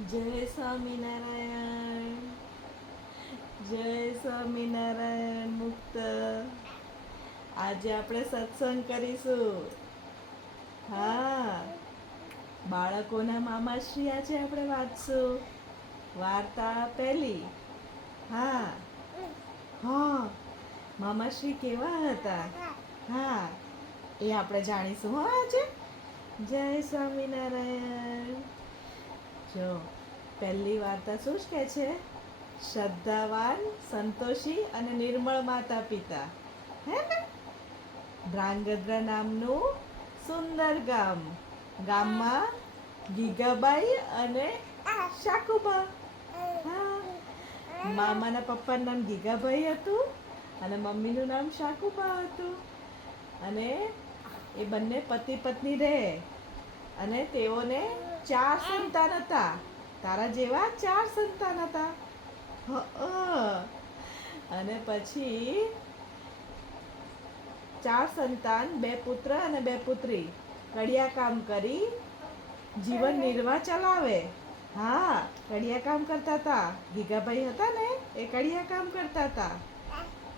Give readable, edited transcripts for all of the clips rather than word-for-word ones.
જય સ્વામિનારાયણ. જય સ્વામિનારાયણ મુક્ત. આજે આપણે સત્સંગ કરીશું. હા, બાળકોના મામાશ્રી આજે આપણે વાંચશું. વાર્તા પહેલી. હા હા, મામાશ્રી કેવા હતા? હા, એ આપણે જાણીશું હો આજે. જય સ્વામિનારાયણ. જો પહેલી વાર્તા શું કહે છે? શ્રદ્ધાવાન, સંતોષી અને નિર્મળ માતા પિતા. હે ને? ધ્રાંગધ્રા નામનું સુંદર ગામ. ગામમાં ગીગાબાઈ અને શાકુબા. હા, મામાના પપ્પાનું નામ ગીગાભાઈ હતું અને મમ્મીનું નામ શાકુબા હતું. અને એ બંને પતિ પત્ની રહે અને તેઓને 4 સંતાન હતા. તારા જેવા 4 સંતાન હતા. અને પછી 4 સંતાન, 2 પુત્ર અને 2 પુત્રી કડિયા કામ કરી જીવન નિર્વાહ ચલાવે. હા, કડિયા કામ કરતા હતા. ગીગાભાઈ હતા ને, એ કડિયા કામ કરતા હતા.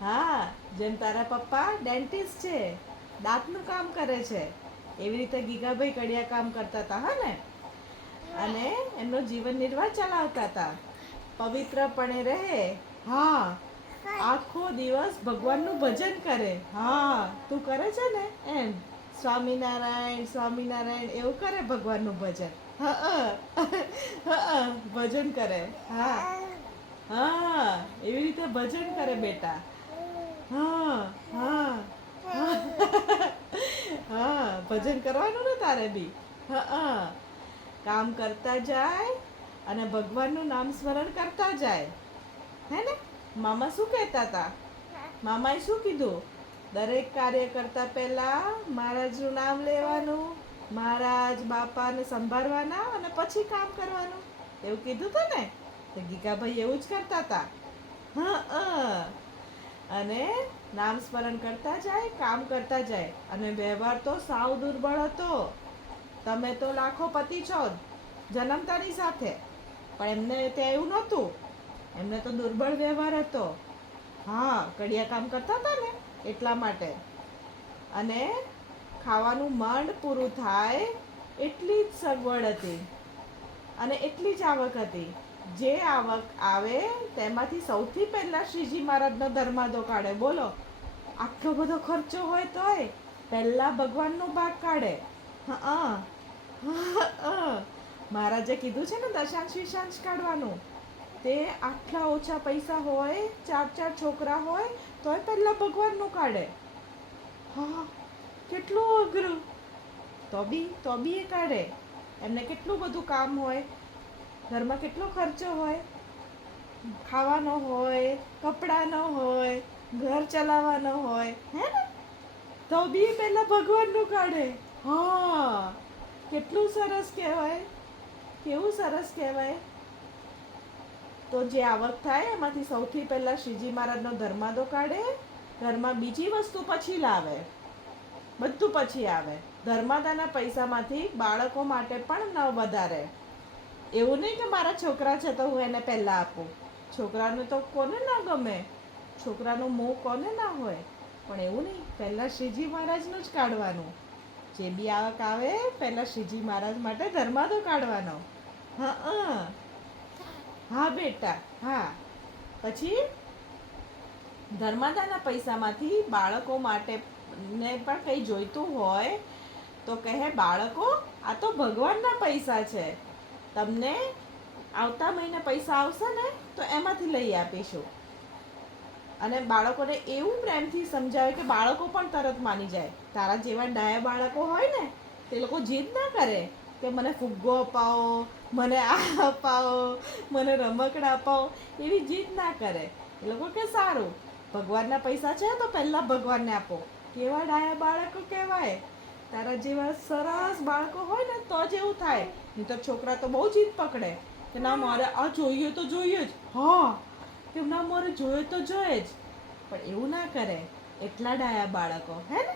હા, જેમ તારા પપ્પા ડેન્ટિસ્ટ છે, દાંતનું કામ કરે છે, એવી રીતે ગીગાભાઈ કડિયા કામ કરતા હતા. હા ને? અને એમનો જીવન નિર્વાહ ચલાવતા હતા. પવિત્રપણે રહે. હા, આખો દિવસ ભગવાનનું ભજન કરે. હા, તું કરે છે ને એમ સ્વામિનારાયણ સ્વામિનારાયણ એવું કરે ભગવાનનું ભજન. ભજન કરે. હા હા, એવી રીતે ભજન કરે બેટા. હા હા હા, ભજન કરવાનું ને તારે બી. હા, કામ કરતા જાય અને ભગવાનનું નામ સ્મરણ કરતા જાય. હે ને? મામા શું કહેતા હતા? મામાએ શું કીધું? દરેક કાર્ય કરતા પહેલા મહારાજનું નામ લેવાનું, મહારાજ બાપાને સંભાળવાના અને પછી કામ કરવાનું. એવું કીધું હતું ને? તો ગીગાભાઈ એવું જ કરતા હતા. અને નામ સ્મરણ કરતા જાય, કામ કરતા જાય. અને વ્યવહાર તો સાવ દુર્બળ હતો. તમે તો લાખોપતિ છો જન્મતાની સાથે, પણ એમને ત્યાં એવું નહોતું. એમને તો દુર્બળ વ્યવહાર હતો. હા, કડિયા કામ કરતા હતા ને એટલા માટે. અને ખાવાનું માંડ પૂરું થાય એટલી જ સગવડ હતી અને એટલી જ આવક હતી. જે આવક આવે તેમાંથી સૌથી પહેલા શ્રીજી મહારાજનો ધર્માદો કાઢે. બોલો, આટલો બધો ખર્ચો હોય તોય પહેલા ભગવાનનો ભાગ કાઢે. મહારાજે કીધું છે ને દશાંશ વિશાંશ કાઢવાનું. તે આટલા ઓછા પૈસા હોય, 4 છોકરા હોય તોય પહેલા ભગવાનનું કાઢે. હા, કેટલું અઘરું. તો બી એ કાઢે. એમને કેટલું બધું કામ હોય, ઘરમાં કેટલો ખર્ચો હોય, ખાવાનો હોય, કપડાનો હોય, ઘર ચલાવવાનો હોય. હે ને? તો બી પહેલા ભગવાનનું કાઢે. હા, કેટલું સરસ કહેવાય. કેવું સરસ કહેવાય. તો જે આવક થાય એમાંથી સૌથી પહેલા શ્રીજી મહારાજનો ધર્માદો કાઢે. ઘરમાં બીજી વસ્તુ પછી લાવે. બધું પછી આવે. ધર્માદાના પૈસામાંથી બાળકો માટે પણ ન વધારે. એવું નહીં કે મારા છોકરા છે તો હું એને પહેલા આપું. છોકરાને તો કોને ના ગમે, છોકરાનું મોહ કોને ના હોય. પણ એવું નહીં, પહેલા શ્રીજી મહારાજનું જ કાઢવાનું. જે બી આવક આવે પહેલા શ્રીજી મહારાજ માટે ધર્માદો કાઢવાનો. હા બેટા. હા, પછી ધર્માદાના પૈસામાંથી બાળકો માટે ને પણ કંઈ જોઈતું હોય તો કહે, બાળકો આ તો ભગવાનના પૈસા છે, તમને આવતા મહિને પૈસા આવશે ને તો એમાંથી લઈ આપીશું. અને બાળકોને એવું પ્રેમથી સમજાવે કે બાળકો પણ તરત માની જાય. તારા જેવા ડાયા બાળકો હોય ને તે લોકો જીદ ના કરે કે મને ફુગ્ગો અપાવો, મને આ અપાવો, મને રમકડા અપાવો. એવી જીદ ના કરે. એ લોકો કે સારું, ભગવાનના પૈસા છે તો પહેલા ભગવાનને આપો. કેવા ડાયા બાળકો કહેવાય. તારા જેવા સરસ બાળકો હોય ને તો જ એવું થાય. નહીં તો છોકરા તો બહુ જીદ પકડે કે ના મારે આ જોઈએ તો જોઈએ જ. હા, કે ના મારે જોઈએ તો જોઈએ જ. પણ એવું ના કરે. એટલા ડાયા બાળકો. હે ને?